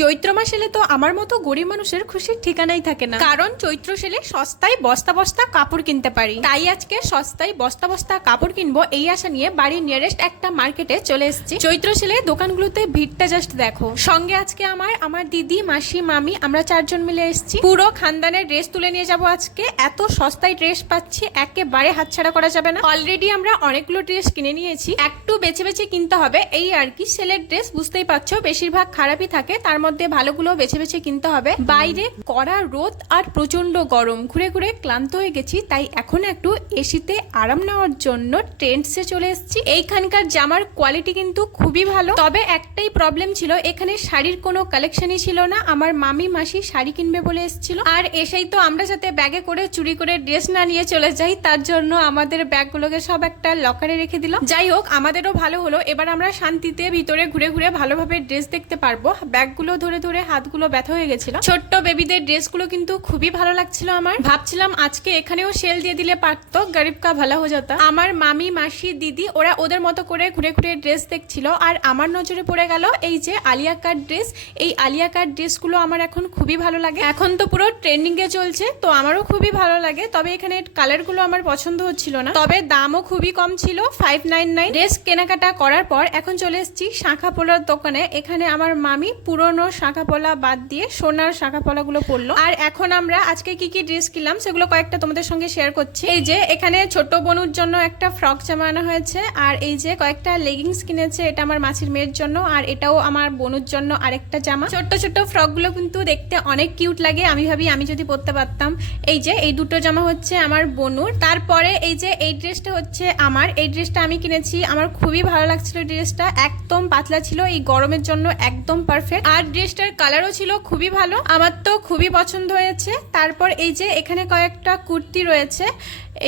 চৈত্র মাস এলে তো আমার মতো গরিব মানুষের খুশির ঠিকানাই থাকে না। কারণ চৈত্র সেলে সস্তায় বস্তা বস্তা কাপড় কিনতে পারি। তাই আজকে সস্তায় বস্তা বস্তা কাপড় কিনবো এই আশা নিয়ে বাড়ির নিয়ারেস্ট একটা মার্কেটে চলে এসেছি। চৈত্র সেলে দোকানগুলোতে ভিড়টা জাস্ট দেখো। সঙ্গে আজকে আমার আমার দিদি, মাসি, মামি, আমরা চারজন মিলে এসেছি। পুরো খানদানের ড্রেস তুলে নিয়ে যাব আজকে। এত সস্তায় ড্রেস পাচ্ছি, একেবারে হাতছাড়া করা যাবে না। অলরেডি আমরা অনেকগুলো ড্রেস কিনে নিয়েছি। একটু বেছে বেছে কিনতে হবে। এই আর কি, সেলের ড্রেস বুঝতেই পারছ, বেশিরভাগ খারাপই থাকে, তার মধ্যে ভালোগুলো বেছে বেছে কিনতে হবে। বাইরে কড়া রোদ আর প্রচণ্ড গরম। ঘুরে ঘুরে ক্লান্ত হয়ে গেছি, তাই এখন একটু এসিতে আরাম নেওয়ার জন্য ট্রেন্ডসে চলে এসেছি। এইখানকার জামার কোয়ালিটি কিন্তু খুবই ভালো। তবে একটাই প্রবলেম ছিল, এখানে শাড়ির কোনো কালেকশনই ছিল না। আমার মামি, মাসি শাড়ি কিনবে বলে এসেছিল। আর এসেই তো আমরা যাতে ব্যাগে করে চুরি করে ড্রেস না নিয়ে চলে যাই, তার জন্য আমাদের ব্যাগগুলোকে সব একটা লকারে রেখে দিলাম যাই হোক, আমাদেরও ভালো হলো। এবার আমরা শান্তিতে ভিতরে ঘুরে ঘুরে ভালোভাবে ড্রেস দেখতে পারব। ব্যাগগুলো ধরে ধরে হাতগুলো ব্যথা হয়ে গেছিল। ছোট্ট বেবিদের ড্রেসগুলো কিন্তু খুবই ভালো লাগছিল আমার। ভাবছিলাম আজকে এখানেও সেল দিয়ে দিলে পারতো, গরিব কা ভালো হয়ে যেত। আমার মামি, মাসি, দিদি ওরা ওদের মতো করে ঘুরে ঘুরে ড্রেস দেখছিল আর আমার নজরে পড়ে গেল এই যে আলিয়া কাট ড্রেস। এই আলিয়া কাট ড্রেসগুলো আমার এখন খুবই ভালো লাগে। এখন তো পুরো ট্রেন্ডিং এ চলছে, তো আমারও খুবই ভালো লাগে। তবে এখানে কালারগুলো আমার পছন্দ হচ্ছিল না। তবে দামও খুবই কম ছিল ফাইভ নাইন নাইন ড্রেস কেনাকাটা করার পর এখন চলে এসেছি শাঁখা পোলার দোকানে। এখানে আমার মামি পুরনো শাঁখা পোলা বাদ দিয়ে সোনার শাঁখা পোলাগুলো পরলো আর এখন আমরা আজকে কি কি ড্রেস কিনলাম সেগুলো কয়েকটা তোমাদের সঙ্গে শেয়ার করছি। এই যে এখানে ছোট বনুর জন্য একটা ফ্রক জামা আনা হয়েছে আর এই যে কয়েকটা লেগিংস কিনেছে এটা আমার মাছির মেয়ের জন্য আর এটাও আমার বনুর জন্য আরেকটা জামা। ছোট্ট ছোট্ট ফ্রকগুলো কিন্তু দেখতে অনেক কিউট লাগে, আমি ভাবি আমি যদি পরতে পারতাম। এই যে এই দুটো জামা হচ্ছে আমার বনুর। তারপরে এই যে এই ড্রেসটা হচ্ছে আমার। এই ড্রেসটা আমি কিনেছি। আমার খুবই ভালো লাগছিল ড্রেসটা। একদম পাতলা ছিল, এই গরমের জন্য একদম পারফেক্ট আর ড্রেসটার কালারও ছিল খুবই ভালো। আমার তো খুবই পছন্দ হয়েছে। তারপর এই যে এখানে কয়েকটা কুর্তি রয়েছে।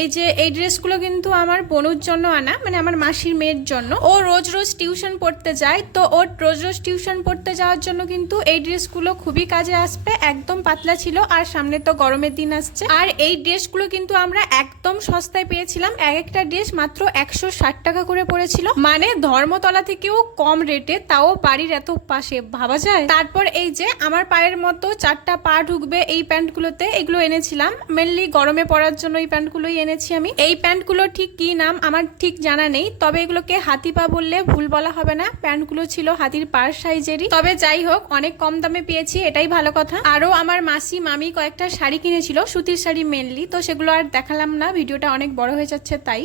এই যে এই ড্রেসগুলো কিন্তু আমার বনুর জন্য আনা মানে আমার মাসির মেয়ের জন্য। ও রোজ রোজ টিউশন পড়তে যায়, তো ওর রোজ রোজ টিউশন পড়তে যাওয়ার জন্য কিন্তু এই ড্রেসগুলো খুবই কাজে আসবে। একদম পাতলা ছিল, আর সামনে তো গরমের দিন আসছে। আর এই ড্রেসগুলো কিন্তু আমরা একদম সস্তায় পেয়েছিলাম। এক একটা ড্রেস মাত্র একশো ষাট টাকা করে পড়েছিল। মানে ধর্মতলা থেকেও কম রেটে তাও বাড়ির এত পাশে। ভাবা যায়? তারপর এই যে আমার পায়ের মতো চারটা পা ঢুকবে এই প্যান্টগুলোতে, এগুলো এনেছিলাম। মেনলি গরমে পরার জন্য এই প্যান্টগুলোই এনেছি আমি। এই প্যান্টগুলো ঠিক কি নাম আমার ঠিক জানা নেই, তবে এগুলোকে হাতি পা বললে ভুল বলা হবে না। প্যান্টগুলো ছিল হাতির পার সাইজেরই। তবে যাই হোক, অনেক কম দামে পেয়েছি, এটাই ভালো কথা। আরও আমার মাসি, মামি কয়েকটা শাড়ি কিনেছিল, সুতির শাড়ি মেনলি তো সেগুলো আর দেখালাম না, ভিডিওটা অনেক বড় হয়ে যাচ্ছে, তাই।